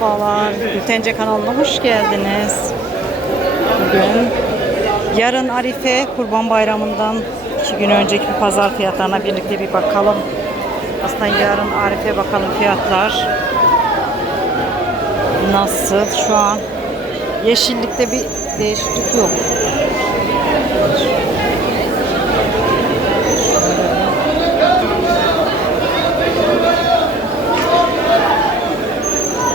Merhabalar, Gültence kanalına hoş geldiniz. Bugün yarın Arife Kurban Bayramı'ndan iki gün önceki bir pazar fiyatlarına birlikte bir bakalım. Aslında yarın Arife bakalım fiyatlar nasıl şu an. Yeşillikte bir değişiklik yok.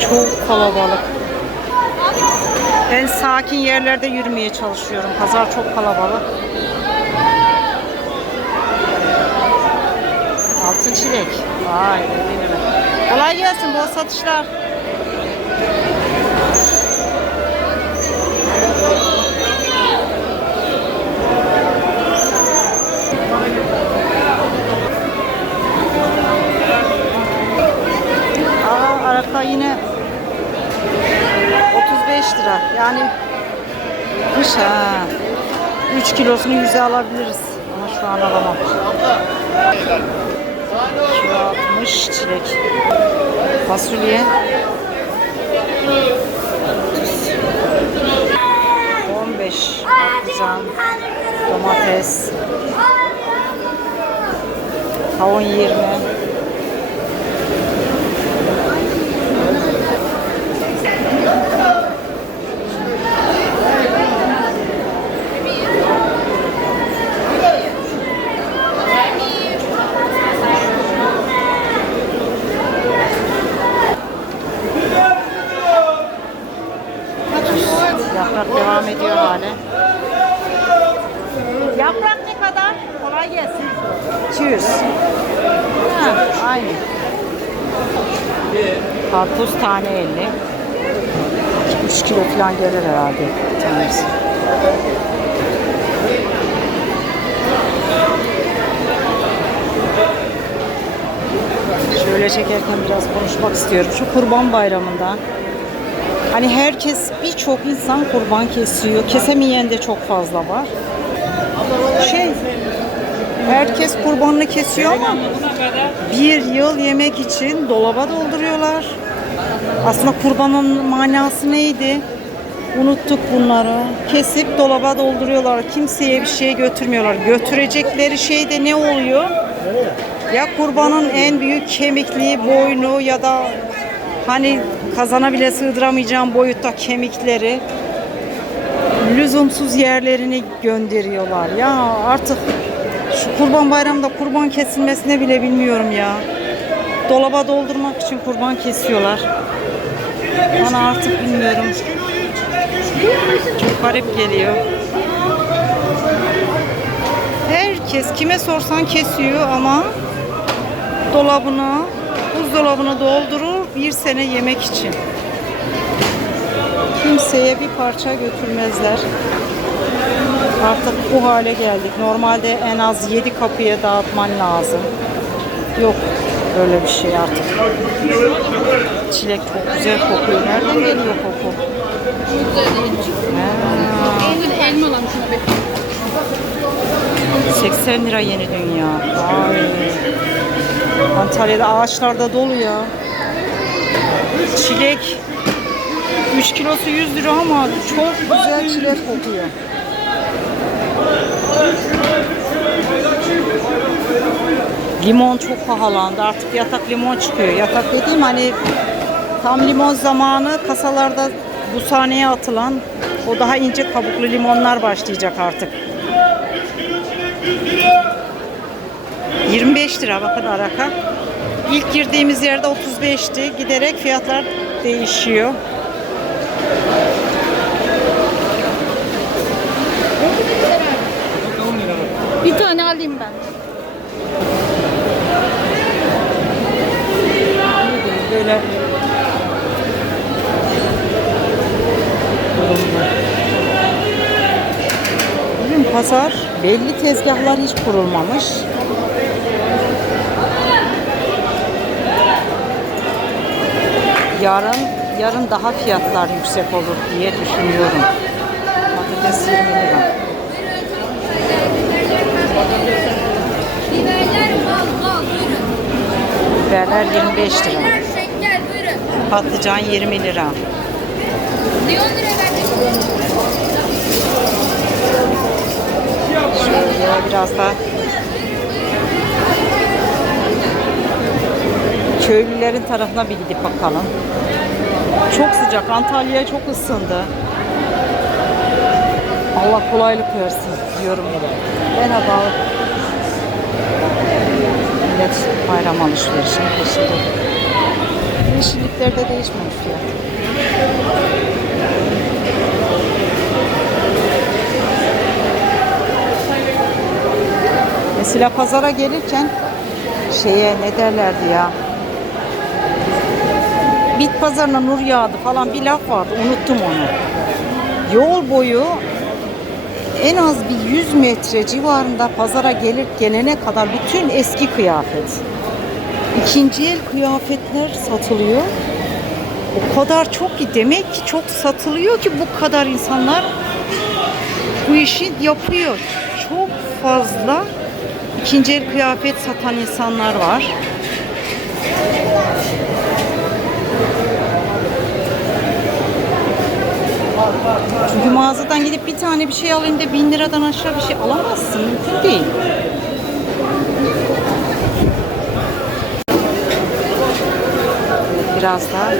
Çok kalabalık. Ben sakin yerlerde yürümeye çalışıyorum. Pazar çok kalabalık. Altın çilek. Vay. Kolay gelsin. Bol satışlar. 35 lira. Yani kış ha. 3 kilosunu 100'e alabiliriz. Ama şu an alamam. Kilo 60 çilek. Fasulye. 15 patlıcan, domates, kavun 20, Yaprak devam ediyor hale. Yaprak ne kadar? Kolay gelsin. 200. Ha, aynı. Karpuz tane 50. 3 kilo falan gelir herhalde tanesi. Şöyle çekerken biraz konuşmak istiyorum. Şu kurban bayramında Hani herkes birçok insan kurban kesiyor. Kesemeyen de çok fazla var. Şey herkes kurbanını kesiyor ama bir yıl yemek için dolaba dolduruyorlar. Aslında kurbanın manası neydi? Unuttuk bunları. Kesip dolaba dolduruyorlar. Kimseye bir şey götürmüyorlar. Götürecekleri şey de ne oluyor? Ya kurbanın en büyük kemikliği, boynu ya da hani kazana bile sığdıramayacağım boyutta kemikleri lüzumsuz yerlerini gönderiyorlar. Ya artık şu kurban bayramında kurban kesilmesine bile bilmiyorum ya. Dolaba doldurmak için kurban kesiyorlar. Bana artık bilmiyorum. Çok garip geliyor. Herkes kime sorsan kesiyor ama dolabını, buzdolabını doldurur bir sene yemek için. Kimseye bir parça götürmezler. Artık bu hale geldik. Normalde en az 7 kapıya dağıtman lazım. Yok öyle bir şey artık. Çilek çok güzel kokuyor. Nereden geliyor koku? Eylül elma olan şuna bir. 80 lira yeni dünya. Ay. Antalya'da ağaçlarda dolu ya. Çilek 3 kilosu 100 lira ama çok güzel çilek kokuyor. Limon çok pahalandı. Artık yatak limon çıkıyor. Yatak dediğim hani tam limon zamanı kasalarda bu sahneye atılan o daha ince kabuklu limonlar başlayacak artık. 25 lira bakın araka. İlk girdiğimiz yerde 35'ti. Giderek fiyatlar değişiyor. Bir tane alayım ben. Böyle Bugün pazar belli tezgahlar hiç kurulmamış. Yarın yarın daha fiyatlar yüksek olur diye düşünüyorum. Patates 20 lira. Biberler bal bal buyurun. Biberler 25 lira. Patlıcan 20 lira. Ne 10 lira verdik? Şöyle biraz da köylülerin tarafına bir gidip bakalım. Çok sıcak. Antalya çok ısındı. Allah kolaylık versin diyorum. Merhaba. Millet bayram alışverişinin peşinde. Yeşilliklerde değişmemiş fiyat. Mesela pazara gelirken şeye ne derlerdi ya? Bit pazarına nur yağdı falan bir laf vardı. Unuttum onu. Yol boyu en az bir 100 metre civarında pazara gelir gelene kadar bütün eski kıyafet. İkinci el kıyafetler satılıyor. O kadar çok ki demek ki çok satılıyor ki bu kadar insanlar bu işi yapıyor. Çok fazla ikinci el kıyafet satan insanlar var. Çünkü mağazadan gidip bir tane bir şey alayım da bin liradan aşağı bir şey alamazsın. Mümkün değil. Biraz daha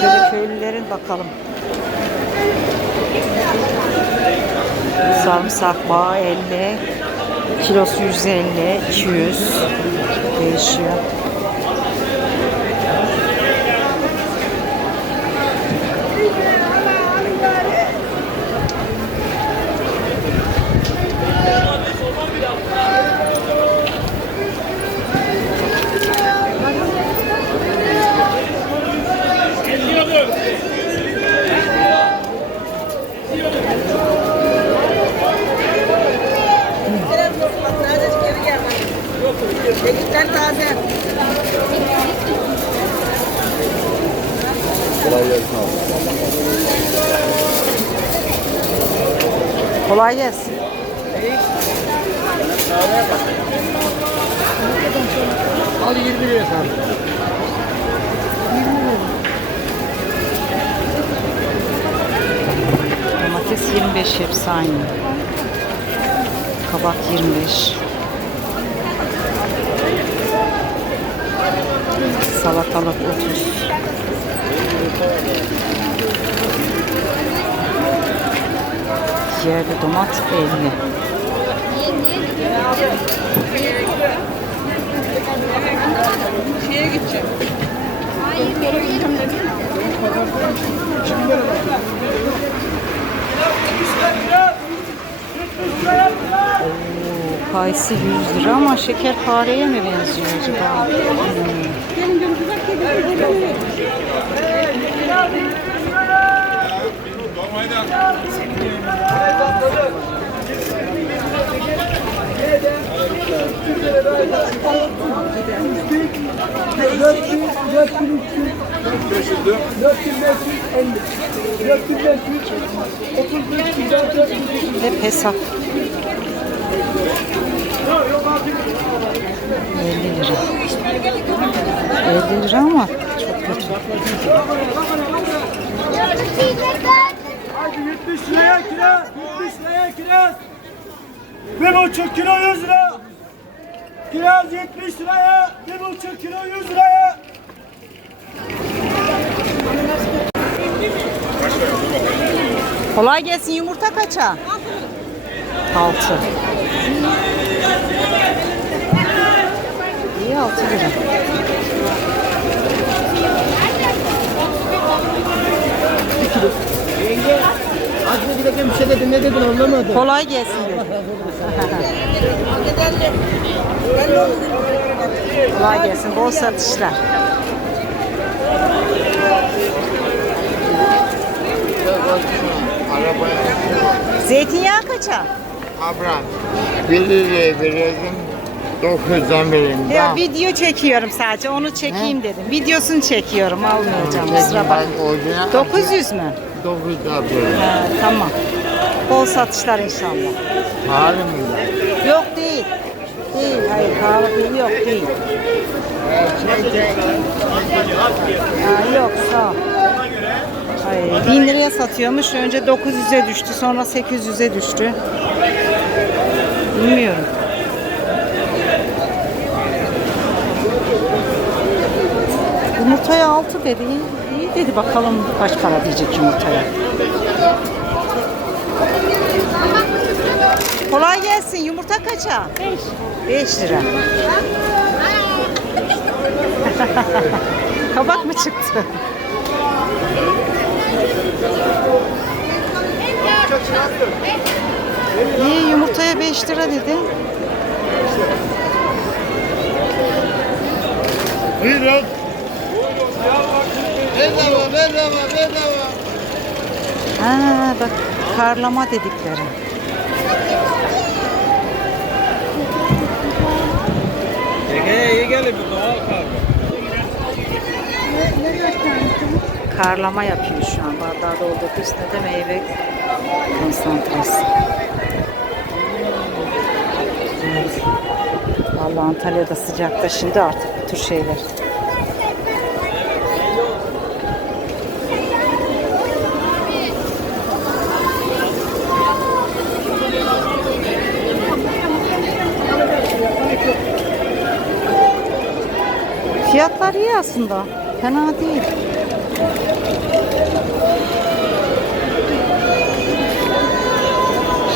şöyle köylülerin bakalım. Sarımsak bağı 50, kilosu 150, 200 değişiyor. Kolay gelsin. Al 20 liraya sar. Domates 25 hepsi aynı. Kabak 25. Salatalık 30. Yerde domat 50. Oo, Kayısı 100 lira ama şekerpareye mi benziyor acaba? Hmm. Hep hesap. 50 lira. 50 lira ama çok kötü. Hadi 70 liraya kiraz. 70 liraya kiraz. Bir buçuk kilo 100 lira. Kiraz 70 liraya. Bir buçuk kilo 100 liraya. Kolay gelsin yumurta kaça? 6. İyi 6 lira. Yenge. Az gideceğim bir şey dedin. Ne dedin anlamadım. Kolay gelsin dedi. Kolay gelsin. Bol satışlar. Zeytinyağı kaça? Abram, 1 liraya verelim, 9'dan verelim. Ya video çekiyorum sadece. Onu çekeyim dedim. Videosunu çekiyorum. Almayacağım. Kusura bakma. Ben orijinal 900 mü? 9'da verelim. Ha, tamam. Bol satışlar inşallah. Pahalı mı? ya? Yok değil. değil. Hayır pahalı değil yok değil. Ha, yok sağ ol. Ay, 1000 liraya satıyormuş. Önce 900'e düştü. Sonra 800'e düştü. Bilmiyorum. Yumurtaya 6 dedi. Dedi. Bakalım kaç para diyecek yumurtaya. Kolay gelsin. Yumurta kaça? 5. 5 lira. Kabak mı çıktı? İyi yumurtaya 5 lira dedi. Buyurun. Bedava, bedava. Ha bak karlama dedikleri. iyi gelin bu doğal kahve. Karlama yapıyor şu an. Bardağı doldurdu. Üstüne de meyve konsantresi. Vallahi Antalya'da sıcakta şimdi artık bu tür şeyler. Fiyatlar iyi aslında. Fena değil.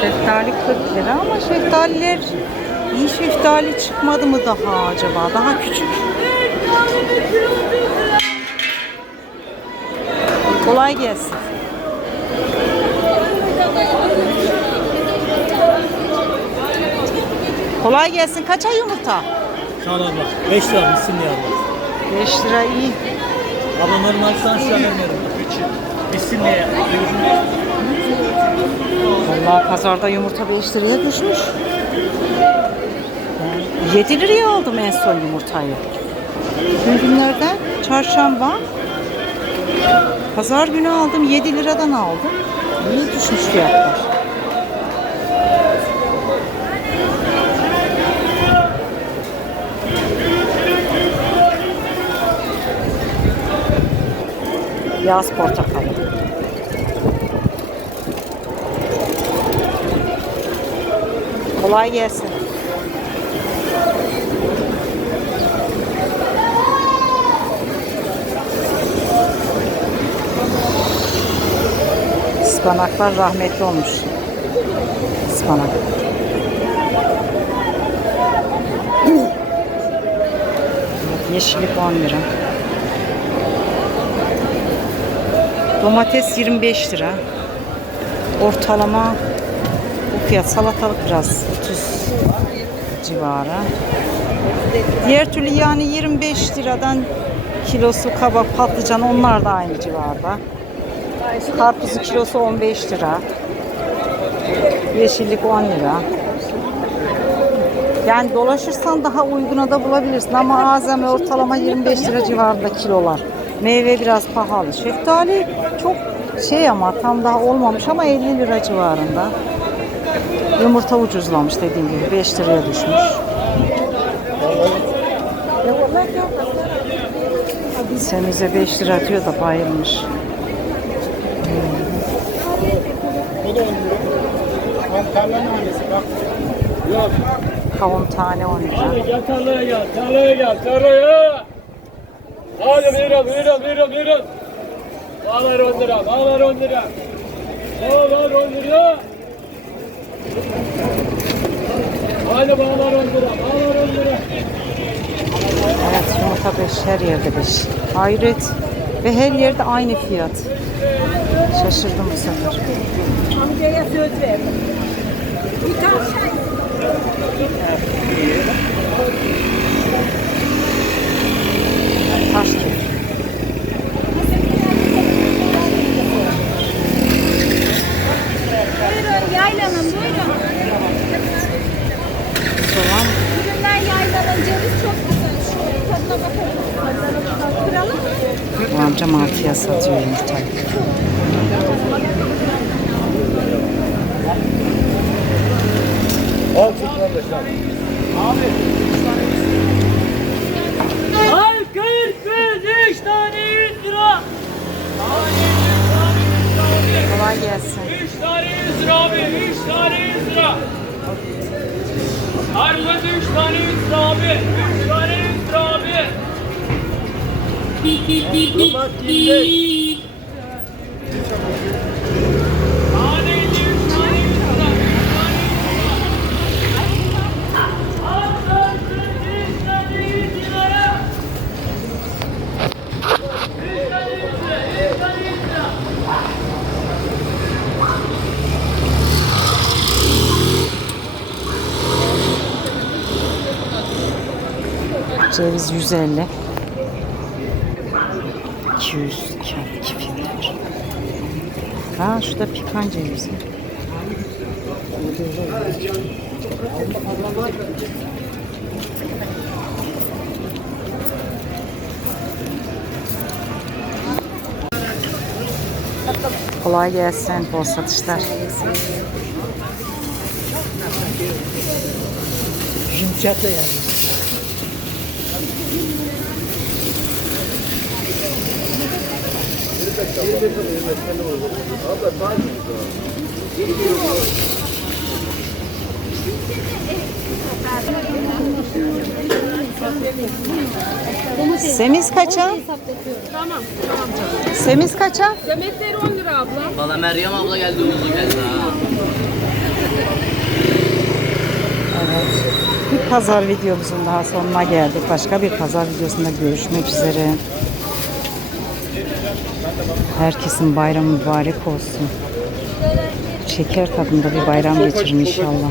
Şeftali 40 lira ama şeftaliler iyi şeftali çıkmadı mı daha acaba? Daha küçük. Kolay gelsin. Kolay gelsin. Kaça yumurta? Sağ ol abla. 5 lira abla. 5 lira iyi. Abla normal sana şu an vermiyorum. Bitsin diye. Vallahi pazarda yumurta 5 liraya düşmüş. Ben 7 liraya aldım en son yumurtayı. Bugün günlerden çarşamba. Pazar günü aldım 7 liradan aldım. İyi düşmüş fiyatlar. Yaz portakalı. Kolay gelsin. Ispanaklar rahmetli olmuş. Ispanak. Yeşillik 10 lira. Domates 25 lira. Ortalama bu fiyat salatalık biraz 30 civarı. Diğer türlü yani 25 liradan kilosu kabak, patlıcan onlar da aynı civarda. Karpuzu kilosu 15 lira. Yeşillik 10 lira. Yani dolaşırsan daha uyguna da bulabilirsin ama azami ortalama 25 lira civarında kilolar. Meyve biraz pahalı. Şeftali çok şey ama tam daha olmamış ama 50 lira civarında. Yumurta ucuzlamış dediğim gibi 5 liraya düşmüş. Semize 5 lira diyor da bayılmış. Kavun tane 10 lira. Gel tarlaya gel, tarlaya gel, tarlaya. Hadi buyurun, buyurun, buyurun, buyurun. Bağlar 10 lira, bağlar 10 lira. Bağlar 10 lira. Hadi bağlar 10 lira, bağlar 10 lira. Evet yumurta 5 her yerde 5. Hayret. Ve her yerde aynı fiyat. Şaşırdım bu sefer. Amcaya söz verdim. Bir tane Taş gibi. Buyurun yaylanın buyurun. Soğan Ürünler yaylanın ceviz çok güzel. Tadına bakalım. Kıralım mı? Bu amcam altıya satıyor yumurtayı. Al. Al 43 tane 100 lira. Kolay gelsin. 3 tane 100 lira abi. 3 tane 100 lira. Armut 3 tane 100 lira abi. 3 tane 100 lira abi. Tane 53 tane 100 lira. Al 43 tane 100 lira. 3 tane 100 lira. 3 tane 100 lira. Ceviz 150. 200 kağıt 2 filtre. Ha şurada pikan cevizi. Kolay gelsin, bol satışlar. Semiz kaça? Tamam. Semiz kaça? Yemekleri 10 lira abla. Valla Meryem abla geldi uzun geldi ha. Evet. Bir pazar videomuzun daha sonuna geldik. Başka bir pazar videosunda görüşmek üzere. Herkesin bayramı mübarek olsun. Şeker tadında bir bayram geçirin inşallah.